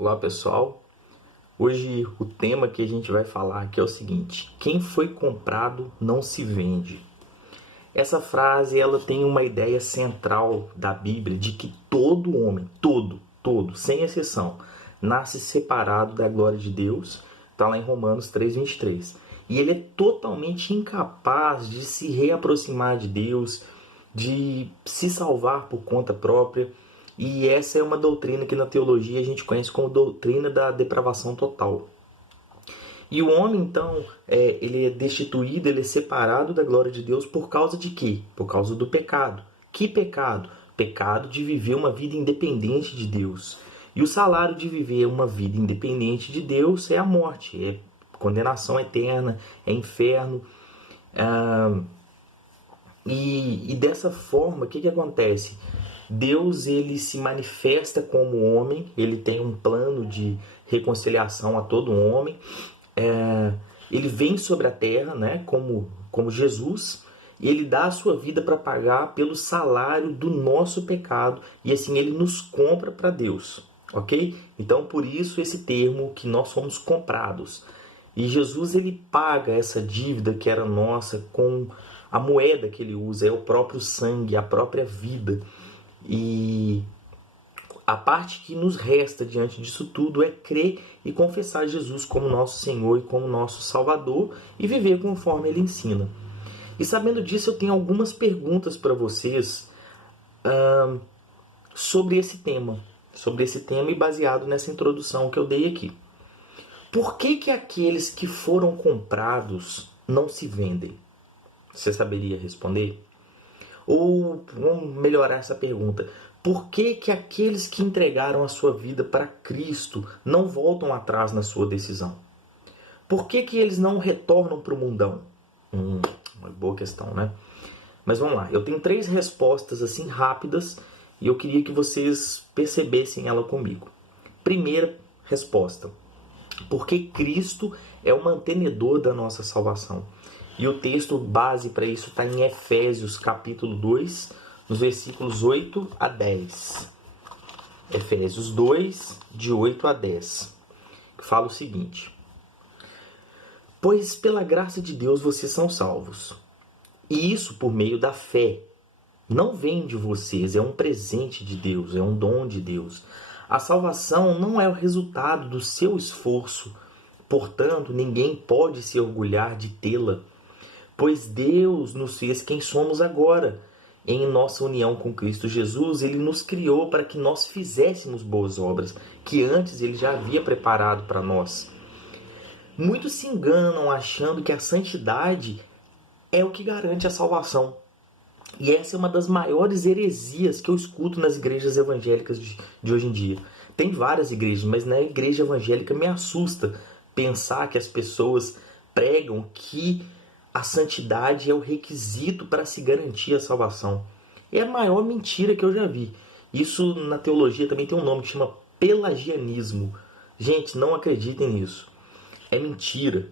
Olá pessoal, hoje o tema que a gente vai falar aqui é o seguinte: quem foi comprado não se vende. Essa frase ela tem uma ideia central da Bíblia de que todo homem, todo, sem exceção, nasce separado da glória de Deus, está lá em Romanos 3:23. E ele é totalmente incapaz de se reaproximar de Deus, de se salvar por conta própria. E essa é uma doutrina que na teologia a gente conhece como doutrina da depravação total. E o homem, então, ele é destituído, ele é separado da glória de Deus por causa de quê? Por causa do pecado. Que pecado? Pecado de viver uma vida independente de Deus. E o salário de viver uma vida independente de Deus é a morte, é condenação eterna, é inferno. E dessa forma, o que acontece? Deus ele se manifesta como homem, ele tem um plano de reconciliação a todo homem. Ele vem sobre a terra, né, como Jesus, e ele dá a sua vida para pagar pelo salário do nosso pecado, e assim ele nos compra para Deus, ok? Então por isso esse termo que nós somos comprados. E Jesus ele paga essa dívida que era nossa com a moeda que ele usa, é o próprio sangue, a própria vida. E a parte que nos resta diante disso tudo é crer e confessar Jesus como nosso Senhor e como nosso Salvador e viver conforme Ele ensina. E sabendo disso, eu tenho algumas perguntas para vocês sobre esse tema e baseado nessa introdução que eu dei aqui. Por que aqueles que foram comprados não se vendem? Você saberia responder? Ou vamos melhorar essa pergunta: por que aqueles que entregaram a sua vida para Cristo não voltam atrás na sua decisão? Por que eles não retornam para o mundão? Uma boa questão, né? Mas vamos lá, eu tenho 3 respostas assim rápidas e eu queria que vocês percebessem ela comigo. Primeira resposta: porque Cristo é o mantenedor da nossa salvação. E o texto base para isso está em Efésios capítulo 2, nos versículos 8 a 10. Efésios 2, de 8 a 10. Que fala o seguinte: pois pela graça de Deus vocês são salvos. E isso por meio da fé. Não vem de vocês, é um presente de Deus, é um dom de Deus. A salvação não é o resultado do seu esforço, portanto, ninguém pode se orgulhar de tê-la. Pois Deus nos fez quem somos agora. Em nossa união com Cristo Jesus, Ele nos criou para que nós fizéssemos boas obras, que antes Ele já havia preparado para nós. Muitos se enganam achando que a santidade é o que garante a salvação. E essa é uma das maiores heresias que eu escuto nas igrejas evangélicas de hoje em dia. Tem várias igrejas, mas na igreja evangélica me assusta pensar que as pessoas pregam que a santidade é o requisito para se garantir a salvação. É a maior mentira que eu já vi. Isso na teologia também tem um nome que chama pelagianismo. Gente, não acreditem nisso. É mentira.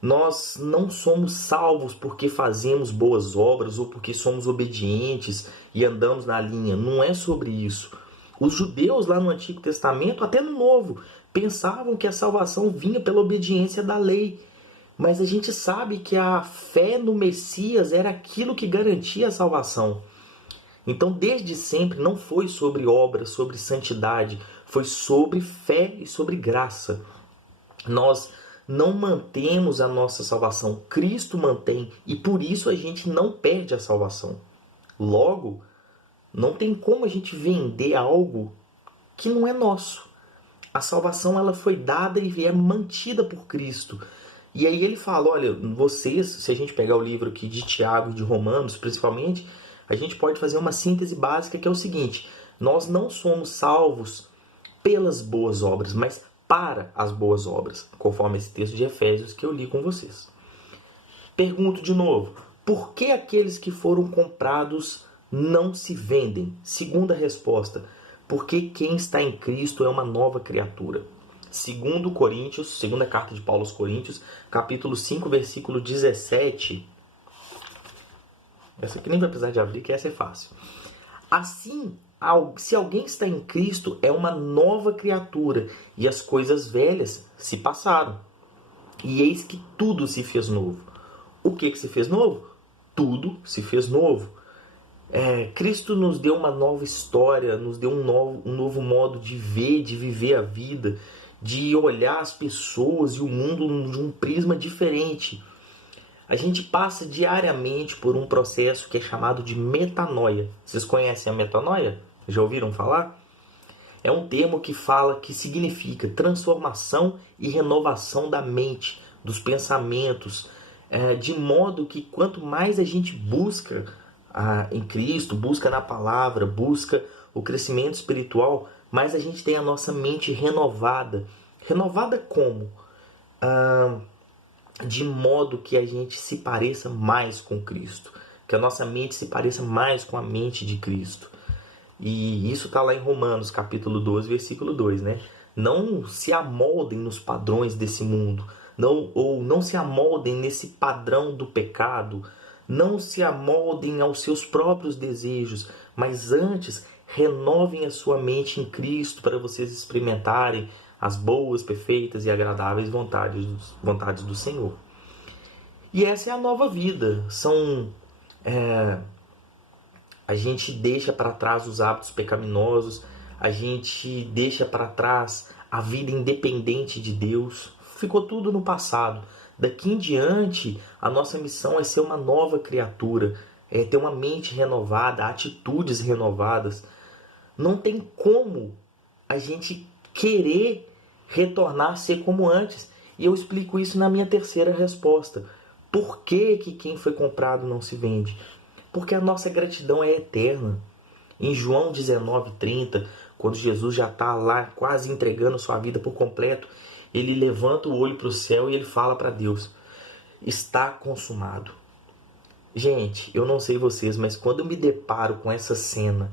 Nós não somos salvos porque fazemos boas obras ou porque somos obedientes e andamos na linha. Não é sobre isso. Os judeus lá no Antigo Testamento, até no Novo, pensavam que a salvação vinha pela obediência da lei. Mas a gente sabe que a fé no Messias era aquilo que garantia a salvação. Então, desde sempre, não foi sobre obras, sobre santidade, foi sobre fé e sobre graça. Nós não mantemos a nossa salvação, Cristo mantém, e por isso a gente não perde a salvação. Logo, não tem como a gente vender algo que não é nosso. A salvação ela foi dada e é mantida por Cristo. E aí ele fala, olha, vocês, se a gente pegar o livro aqui de Tiago e de Romanos, principalmente, a gente pode fazer uma síntese básica que é o seguinte: nós não somos salvos pelas boas obras, mas para as boas obras, conforme esse texto de Efésios que eu li com vocês. Pergunto de novo, por que aqueles que foram comprados não se vendem? Segunda resposta, porque quem está em Cristo é uma nova criatura. Segundo Coríntios, segunda carta de Paulo aos Coríntios, capítulo 5, versículo 17. Essa aqui nem vai precisar de abrir, que essa é fácil. Assim, Se alguém está em Cristo, é uma nova criatura, e as coisas velhas se passaram. E eis que tudo se fez novo. O que se fez novo? Tudo se fez novo. Cristo nos deu uma nova história, nos deu um novo modo de ver, de viver a vida, de olhar as pessoas e o mundo de um prisma diferente. A gente passa diariamente por um processo que é chamado de metanoia. Vocês conhecem a metanoia? Já ouviram falar? É um termo que significa transformação e renovação da mente, dos pensamentos, de modo que quanto mais a gente busca em Cristo, busca na palavra, busca o crescimento espiritual, mais a gente tem a nossa mente renovada. Renovada como? De modo que a gente se pareça mais com Cristo, que a nossa mente se pareça mais com a mente de Cristo. E isso está lá em Romanos, capítulo 12, versículo 2, né? Não se amoldem nos padrões desse mundo, não se amoldem nesse padrão do pecado, não se amoldem aos seus próprios desejos, mas antes renovem a sua mente em Cristo para vocês experimentarem as boas, perfeitas e agradáveis vontades do Senhor. E essa é a nova vida. A gente deixa para trás os hábitos pecaminosos, a gente deixa para trás a vida independente de Deus. Ficou tudo no passado. Daqui em diante, a nossa missão é ser uma nova criatura, é ter uma mente renovada, atitudes renovadas. Não tem como a gente querer retornar a ser como antes. E eu explico isso na minha terceira resposta. Por que quem foi comprado não se vende? Porque a nossa gratidão é eterna. Em João 19:30, quando Jesus já está lá quase entregando sua vida por completo, ele levanta o olho para o céu e ele fala para Deus: está consumado. Gente, eu não sei vocês, mas quando eu me deparo com essa cena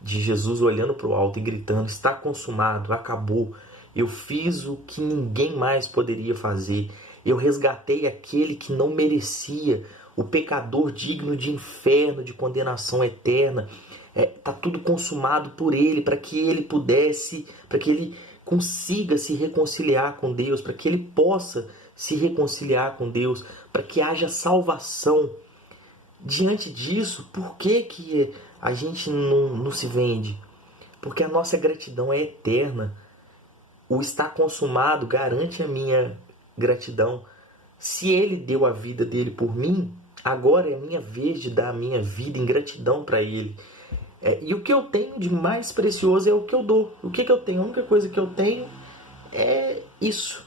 de Jesus olhando para o alto e gritando: está consumado, acabou, eu fiz o que ninguém mais poderia fazer, eu resgatei aquele que não merecia, o pecador digno de inferno, de condenação eterna, está tudo consumado por ele, para que ele consiga se reconciliar com Deus, para que ele possa se reconciliar com Deus, para que haja salvação. Diante disso, por que a gente não se vende? Porque a nossa gratidão é eterna. O estar consumado garante a minha gratidão. Se ele deu a vida dele por mim, agora é a minha vez de dar a minha vida em gratidão para ele. E o que eu tenho de mais precioso é o que eu dou. O que eu tenho? A única coisa que eu tenho é isso.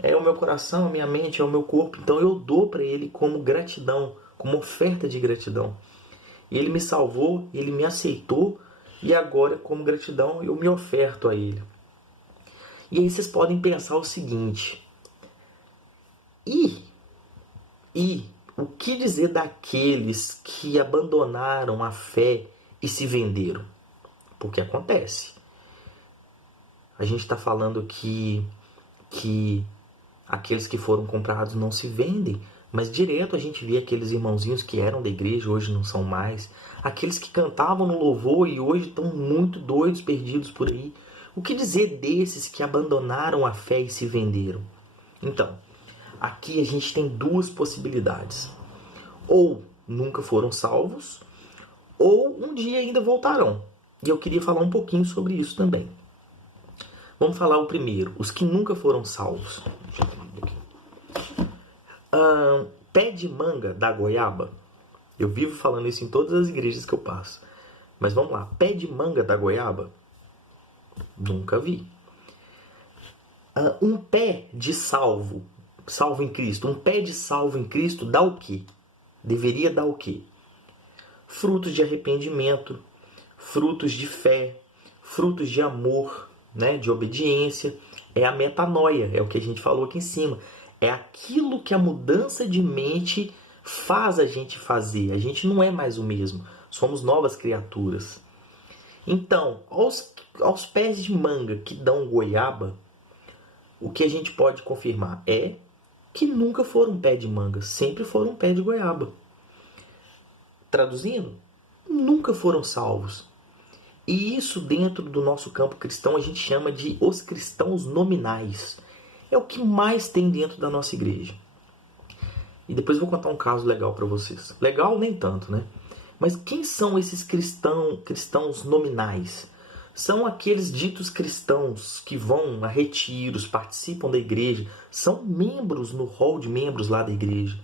É o meu coração, a minha mente, é o meu corpo. Então eu dou para ele como gratidão, como oferta de gratidão. Ele me salvou, ele me aceitou, e agora, como gratidão, eu me oferto a ele. E aí vocês podem pensar o seguinte: E o que dizer daqueles que abandonaram a fé e se venderam? Porque acontece. A gente está falando aqui que aqueles que foram comprados não se vendem, mas direto a gente vê aqueles irmãozinhos que eram da igreja, hoje não são mais. Aqueles que cantavam no louvor e hoje estão muito doidos, perdidos por aí. O que dizer desses que abandonaram a fé e se venderam? Então, aqui a gente tem duas possibilidades. Ou nunca foram salvos, ou um dia ainda voltarão. E eu queria falar um pouquinho sobre isso também. Vamos falar o primeiro, os que nunca foram salvos. Pé de manga da goiaba. Eu vivo falando isso em todas as igrejas que eu passo. Mas vamos lá, pé de manga da goiaba? Nunca vi. Um pé de salvo em Cristo. Um pé de salvo em Cristo dá o quê? Deveria dar o quê? Frutos de arrependimento, frutos de fé, frutos de amor, né, de obediência. É a metanoia, é o que a gente falou aqui em cima. É aquilo que a mudança de mente faz a gente fazer. A gente não é mais o mesmo. Somos novas criaturas. Então, aos pés de manga que dão goiaba, o que a gente pode confirmar é que nunca foram pé de manga, sempre foram pé de goiaba. Traduzindo, nunca foram salvos. E isso dentro do nosso campo cristão a gente chama de os cristãos nominais. É o que mais tem dentro da nossa igreja. E depois eu vou contar um caso legal para vocês. Legal nem tanto, né? Mas quem são esses cristãos nominais? São aqueles ditos cristãos que vão a retiros, participam da igreja, são membros no hall de membros lá da igreja.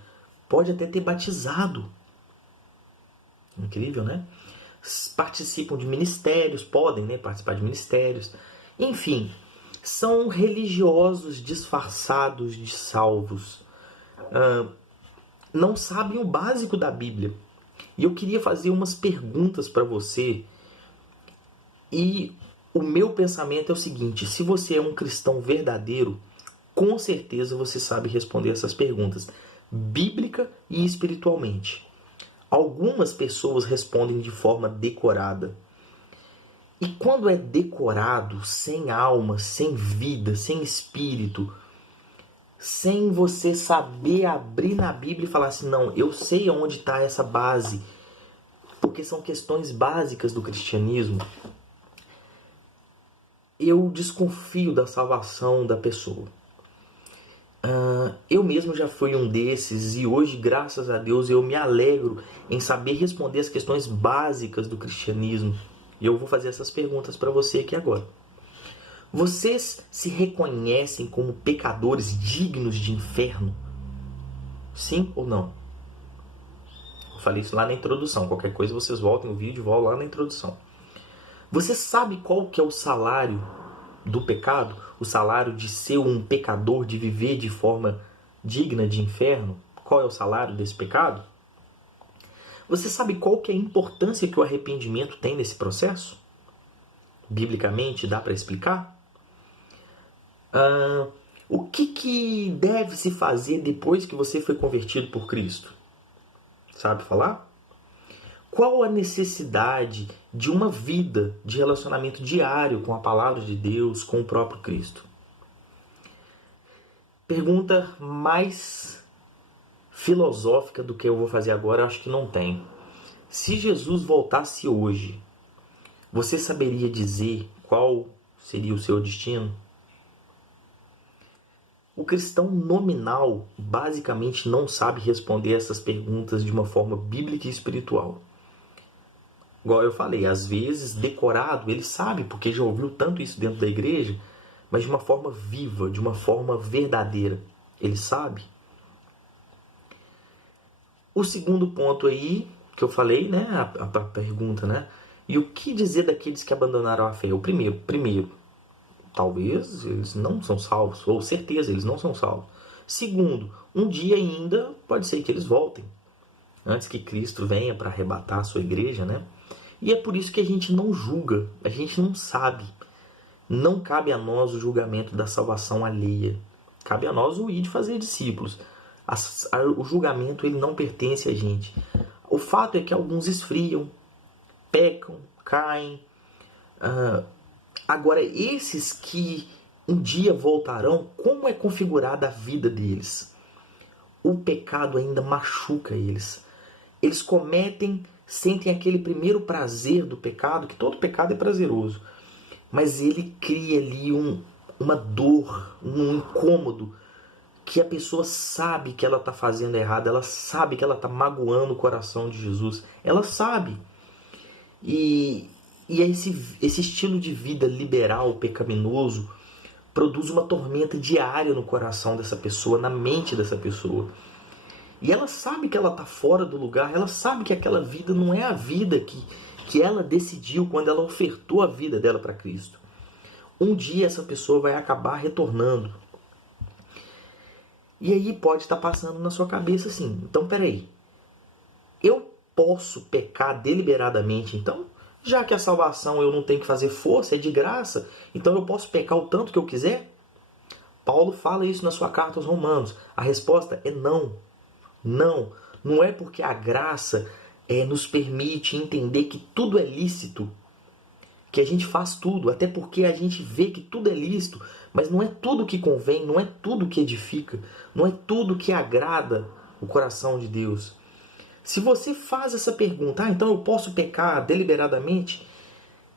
Pode até ter batizado. Incrível, né? Participam de ministérios, podem, né, participar de ministérios. Enfim, são religiosos disfarçados de salvos. Não sabem o básico da Bíblia. E eu queria fazer umas perguntas para você. E o meu pensamento é o seguinte: se você é um cristão verdadeiro, com certeza você sabe responder essas perguntas, bíblica e espiritualmente. Algumas pessoas respondem de forma decorada. E quando é decorado, sem alma, sem vida, sem espírito, sem você saber abrir na Bíblia e falar assim, não, eu sei onde está essa base, porque são questões básicas do cristianismo, eu desconfio da salvação da pessoa. Eu mesmo já fui um desses e hoje, graças a Deus, eu me alegro em saber responder as questões básicas do cristianismo. E eu vou fazer essas perguntas para você aqui agora. Vocês se reconhecem como pecadores dignos de inferno? Sim ou não? Eu falei isso lá na introdução. Qualquer coisa vocês voltem o vídeo e vão lá na introdução. Você sabe qual que é o salário do pecado? O salário de ser um pecador, de viver de forma digna de inferno? Qual é o salário desse pecado? Você sabe qual que é a importância que o arrependimento tem nesse processo? Biblicamente dá para explicar? O que deve se fazer depois que você foi convertido por Cristo? Sabe falar? Qual a necessidade de uma vida de relacionamento diário com a palavra de Deus, com o próprio Cristo? Pergunta mais filosófica do que eu vou fazer agora, eu acho que não tem. Se Jesus voltasse hoje, você saberia dizer qual seria o seu destino? O cristão nominal basicamente não sabe responder essas perguntas de uma forma bíblica e espiritual. Igual eu falei, às vezes, decorado, ele sabe, porque já ouviu tanto isso dentro da igreja, mas de uma forma viva, de uma forma verdadeira. Ele sabe. O segundo ponto aí, que eu falei, né, a pergunta, né? E o que dizer daqueles que abandonaram a fé? O primeiro, talvez eles não são salvos, ou certeza eles não são salvos. Segundo, um dia ainda pode ser que eles voltem, antes que Cristo venha para arrebatar a sua igreja, né? E é por isso que a gente não julga, a gente não sabe. Não cabe a nós o julgamento da salvação alheia. Cabe a nós o ir de fazer discípulos. O julgamento ele não pertence a gente. O fato é que alguns esfriam, pecam, caem. Agora, esses que um dia voltarão, como é configurada a vida deles? O pecado ainda machuca eles. Eles cometem, sentem aquele primeiro prazer do pecado, que todo pecado é prazeroso. Mas ele cria ali uma dor, um incômodo, que a pessoa sabe que ela está fazendo errado, ela sabe que ela está magoando o coração de Jesus, ela sabe. E esse estilo de vida liberal, pecaminoso, produz uma tormenta diária no coração dessa pessoa, na mente dessa pessoa. E ela sabe que ela está fora do lugar, ela sabe que aquela vida não é a vida que ela decidiu quando ela ofertou a vida dela para Cristo. Um dia essa pessoa vai acabar retornando. E aí pode estar passando na sua cabeça assim, então peraí, eu posso pecar deliberadamente então? Já que a salvação eu não tenho que fazer força, é de graça, então eu posso pecar o tanto que eu quiser? Paulo fala isso na sua carta aos Romanos. A resposta é não. Não. Não é porque a graça nos permite entender que tudo é lícito, que a gente faz tudo, até porque a gente vê que tudo é lícito, mas não é tudo que convém, não é tudo que edifica, não é tudo que agrada o coração de Deus. Se você faz essa pergunta, então eu posso pecar deliberadamente?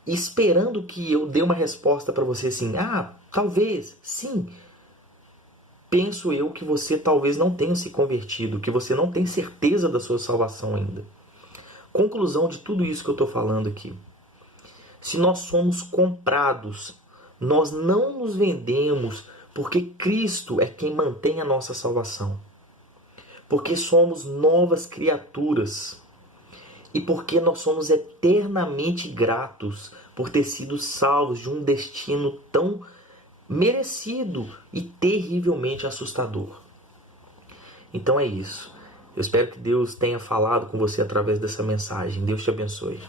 esperando que eu dê uma resposta para você assim, talvez, sim. Penso eu que você talvez não tenha se convertido, que você não tem certeza da sua salvação ainda. Conclusão de tudo isso que eu estou falando aqui. Se nós somos comprados, nós não nos vendemos porque Cristo é quem mantém a nossa salvação. Porque somos novas criaturas. E porque nós somos eternamente gratos por ter sido salvos de um destino tão merecido e terrivelmente assustador. Então é isso. Eu espero que Deus tenha falado com você através dessa mensagem. Deus te abençoe.